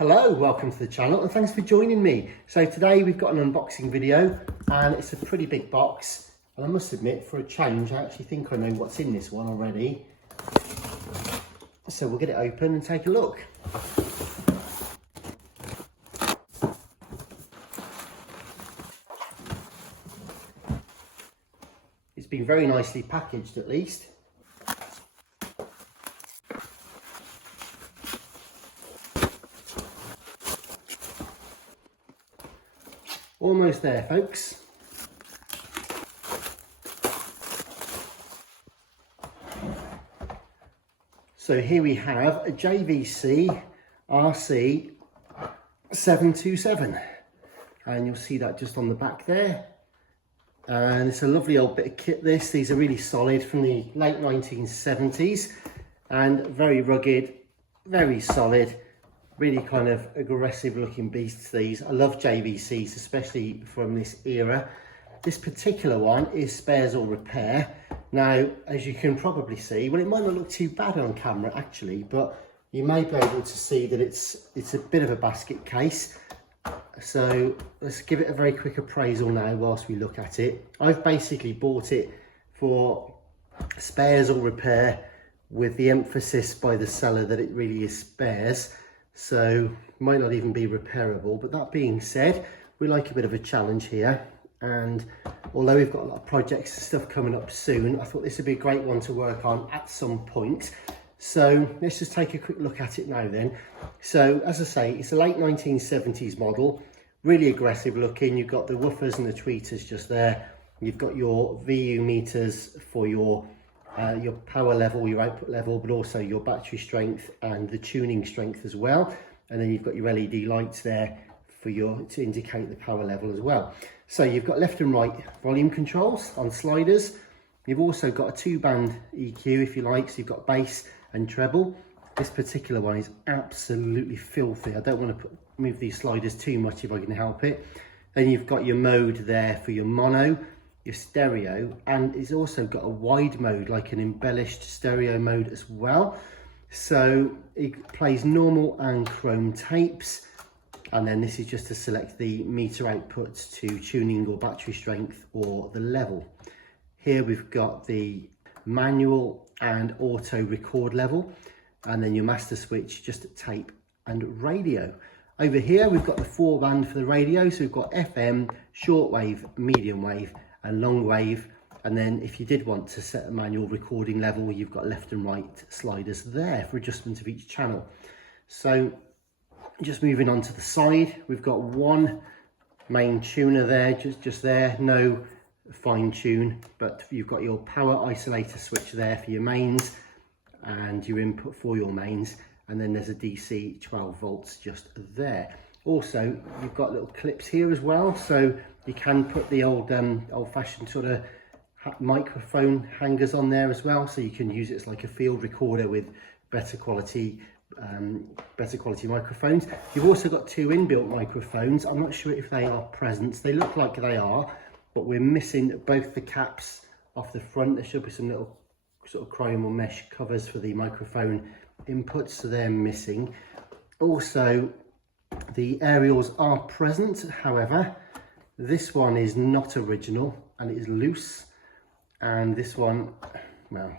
Hello, welcome to the channel and thanks for joining me. So today we've got an unboxing video and it's a pretty big box, and I must admit, for a change, I actually think I know what's in this one already. So we'll get it open and take a look. It's been very nicely packaged at least. Almost there, folks. So here we have a JVC RC727, and you'll see that just on the back there. And it's a lovely old bit of kit this. These are really solid, from the late 1970s, and very rugged, very solid. Really kind of aggressive looking beasts these. I love JVCs, especially from this era. This particular one is spares or repair. Now, as you can probably see, well, it might not look too bad on camera actually, but you may be able to see that it's a bit of a basket case. So let's give it a very quick appraisal now whilst we look at it. I've basically bought it for spares or repair, with the emphasis by the seller that it really is spares. So might not even be repairable, but that being said, we like a bit of a challenge here, and although we've got a lot of projects and stuff coming up soon, I thought this would be a great one to work on at some point. So let's just take a quick look at it now then. So as I say, it's a late 1970s model, really aggressive looking. You've got the woofers and the tweeters just there. You've got your VU meters for your power level, your output level, but also your battery strength and the tuning strength as well. And then you've got your LED lights there for to indicate the power level as well. So you've got left and right volume controls on sliders. You've also got a 2-band EQ if you like, so you've got bass and treble. This particular one is absolutely filthy. I don't want to move these sliders too much if I can help it. Then you've got your mode there for your mono, your stereo, and it's also got a wide mode, like an embellished stereo mode as well. So it plays normal and chrome tapes, and then this is just to select the meter outputs to tuning or battery strength or the level. Here we've got the manual and auto record level, and then your master switch just at tape and radio. Over here we've got the 4-band for the radio, so we've got FM, shortwave, medium wave and long wave. And then if you did want to set a manual recording level, you've got left and right sliders there for adjustment of each channel. So just moving on to the side, we've got one main tuner there, just there, no fine tune, but you've got your power isolator switch there for your mains and your input for your mains, and then there's a DC 12 volts just there. Also, you've got little clips here as well, so you can put the old-fashioned sort of microphone hangers on there as well, so you can use it as like a field recorder with better quality microphones. You've also got 2 inbuilt microphones. I'm not sure if they are present. They look like they are, but we're missing both the caps off the front. There should be some little sort of chrome or mesh covers for the microphone inputs, so they're missing. Also, the aerials are present, however, this one is not original and it is loose, and this one, well,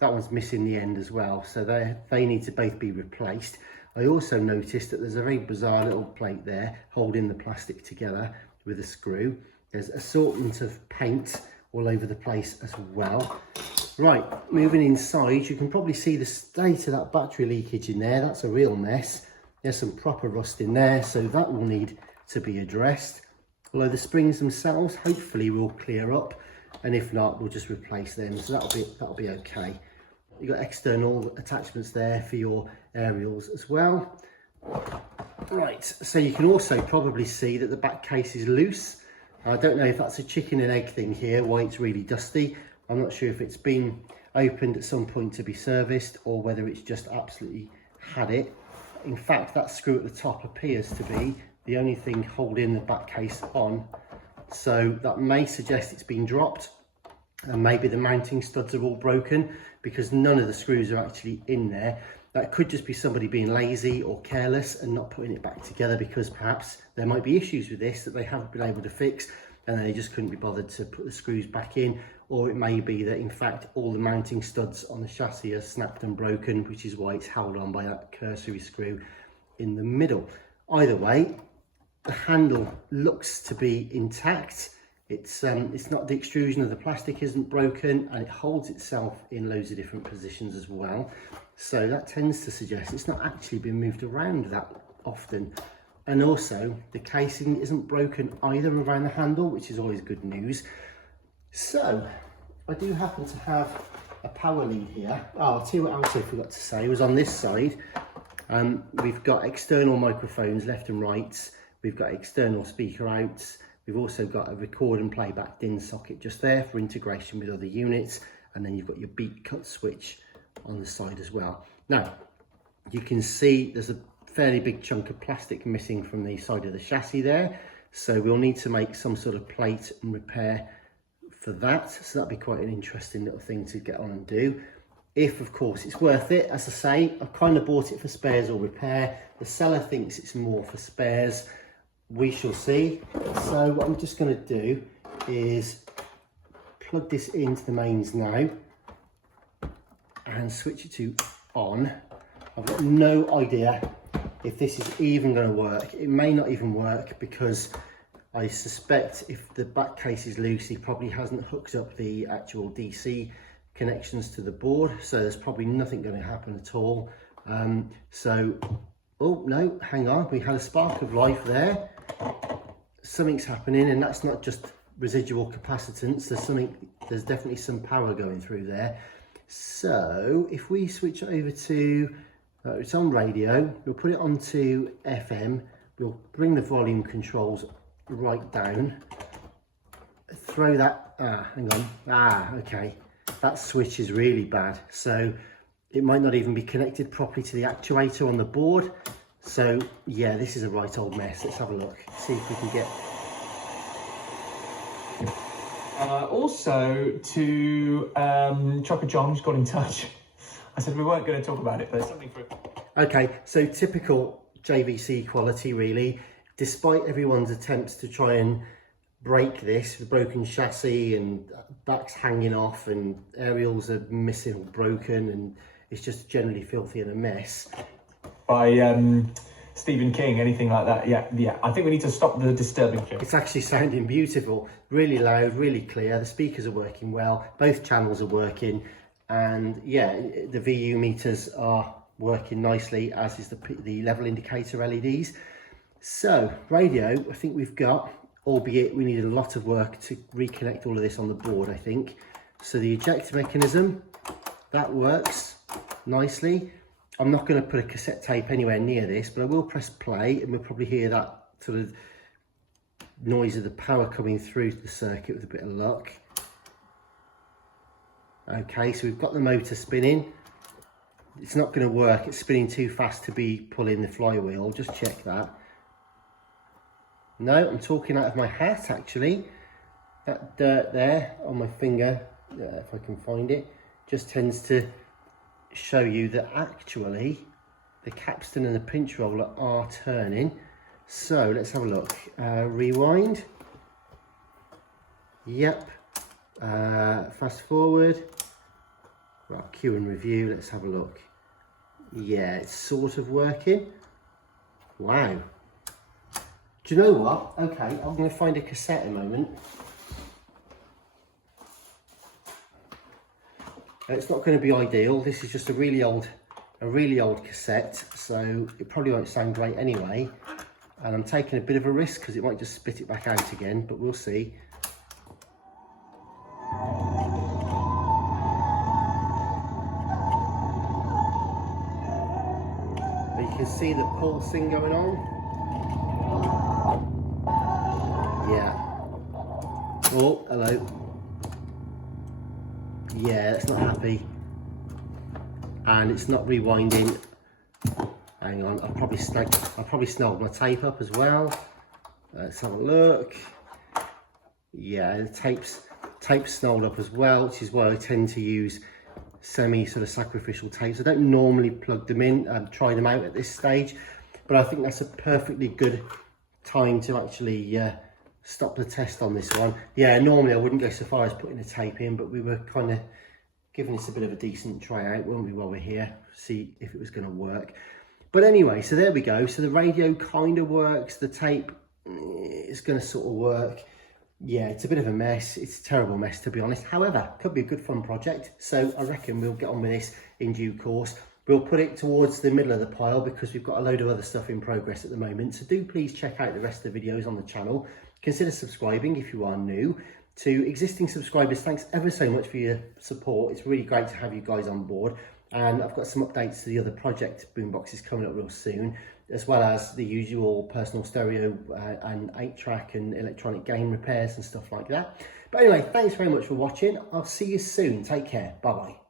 that one's missing the end as well, so they need to both be replaced. I also noticed that there's a very bizarre little plate there holding the plastic together with a screw. There's assortment of paint all over the place as well. Right, moving inside, you can probably see the state of that battery leakage in there. That's a real mess. There's some proper rust in there, so that will need to be addressed. Although the springs themselves hopefully will clear up, and if not, we'll just replace them, so that'll be okay. You've got external attachments there for your aerials as well. Right, so you can also probably see that the back case is loose. I don't know if that's a chicken and egg thing here, why it's really dusty. I'm not sure if it's been opened at some point to be serviced or whether it's just absolutely had it. In fact, that screw at the top appears to be the only thing holding the back case on. So that may suggest it's been dropped, and maybe the mounting studs are all broken because none of the screws are actually in there. That could just be somebody being lazy or careless and not putting it back together, because perhaps there might be issues with this that they haven't been able to fix and they just couldn't be bothered to put the screws back in. Or it may be that in fact all the mounting studs on the chassis are snapped and broken, which is why it's held on by that cursory screw in the middle. Either way, the handle looks to be intact. It's not, the extrusion of the plastic isn't broken, and it holds itself in loads of different positions as well. So that tends to suggest it's not actually been moved around that often. And also the casing isn't broken either around the handle, which is always good news. So I do happen to have a power lead here. Oh, I'll tell you what I also forgot to say was on this side, we've got external microphones left and right. We've got external speaker outs. We've also got a record and playback DIN socket just there for integration with other units. And then you've got your beat cut switch on the side as well. Now, you can see there's a fairly big chunk of plastic missing from the side of the chassis there. So we'll need to make some sort of plate and repair for that. So that'd be quite an interesting little thing to get on and do. If, of course, it's worth it. As I say, I've kind of bought it for spares or repair. The seller thinks it's more for spares. We shall see. So what I'm just going to do is plug this into the mains now and switch it to on. I've got no idea if this is even going to work. It may not even work, because I suspect if the back case is loose, he probably hasn't hooked up the actual DC connections to the board, so there's probably nothing going to happen at all. Oh no, hang on, we had a spark of life there. Something's happening, and that's not just residual capacitance. There's definitely some power going through there. So if we switch over to it's on radio, we'll put it onto FM, we'll bring the volume controls right down, throw that, hang on, okay, that switch is really bad, so it might not even be connected properly to the actuator on the board. So yeah, this is a right old mess. Let's have a look, see if we can get... Also to Chopper John, who's got in touch. I said we weren't going to talk about it, but something for... Okay, so typical JVC quality really. Despite everyone's attempts to try and break this with broken chassis and backs hanging off and aerials are missing or broken, and it's just generally filthy and a mess. By Stephen King, anything like that, yeah. I think we need to stop the disturbing shit. It's actually sounding beautiful, really loud, really clear. The speakers are working well, both channels are working, and yeah, the VU meters are working nicely, as is the level indicator LEDs. So radio, I think we've got, albeit we need a lot of work to reconnect all of this on the board, I think. So the ejector mechanism, that works nicely. I'm not going to put a cassette tape anywhere near this, but I will press play and we'll probably hear that sort of noise of the power coming through the circuit with a bit of luck. Okay, so we've got the motor spinning. It's not going to work, it's spinning too fast to be pulling the flywheel, just check that. No, I'm talking out of my hat actually. That dirt there on my finger, if I can find it, just tends to show you that actually the capstan and the pinch roller are turning. So let's have a look. Rewind. Yep. Fast forward. Well, cue and review. Let's have a look. Yeah, it's sort of working. Wow. Do you know what? Okay, I'm going to find a cassette in a moment. It's not going to be ideal. This is just a really old cassette, so it probably won't sound great anyway. And I'm taking a bit of a risk because it might just spit it back out again, but we'll see. You can see the pulsing going on. Yeah. Oh, hello. Yeah, it's not happy. And it's not rewinding. Hang on, I'll probably snarled my tape up as well. Let's have a look. Yeah, the tape's snarled up as well, which is why I tend to use semi sort of sacrificial tapes. I don't normally plug them in and try them out at this stage, but I think that's a perfectly good time to actually stop the test on this one. Yeah, normally I wouldn't go so far as putting a tape in, but we were kind of giving this a bit of a decent try out, weren't we, while we're here, see if it was going to work. But anyway, so there we go. So the radio kind of works, the tape is going to sort of work. Yeah, it's a bit of a mess. It's a terrible mess, to be honest. However, could be a good fun project. So I reckon we'll get on with this in due course. We'll put it towards the middle of the pile because we've got a load of other stuff in progress at the moment. So do please check out the rest of the videos on the channel. Consider subscribing if you are new. To existing subscribers, thanks ever so much for your support. It's really great to have you guys on board. And I've got some updates to the other project Boomboxes coming up real soon, as well as the usual personal stereo and 8-track and electronic game repairs and stuff like that. But anyway, thanks very much for watching. I'll see you soon. Take care. Bye-bye.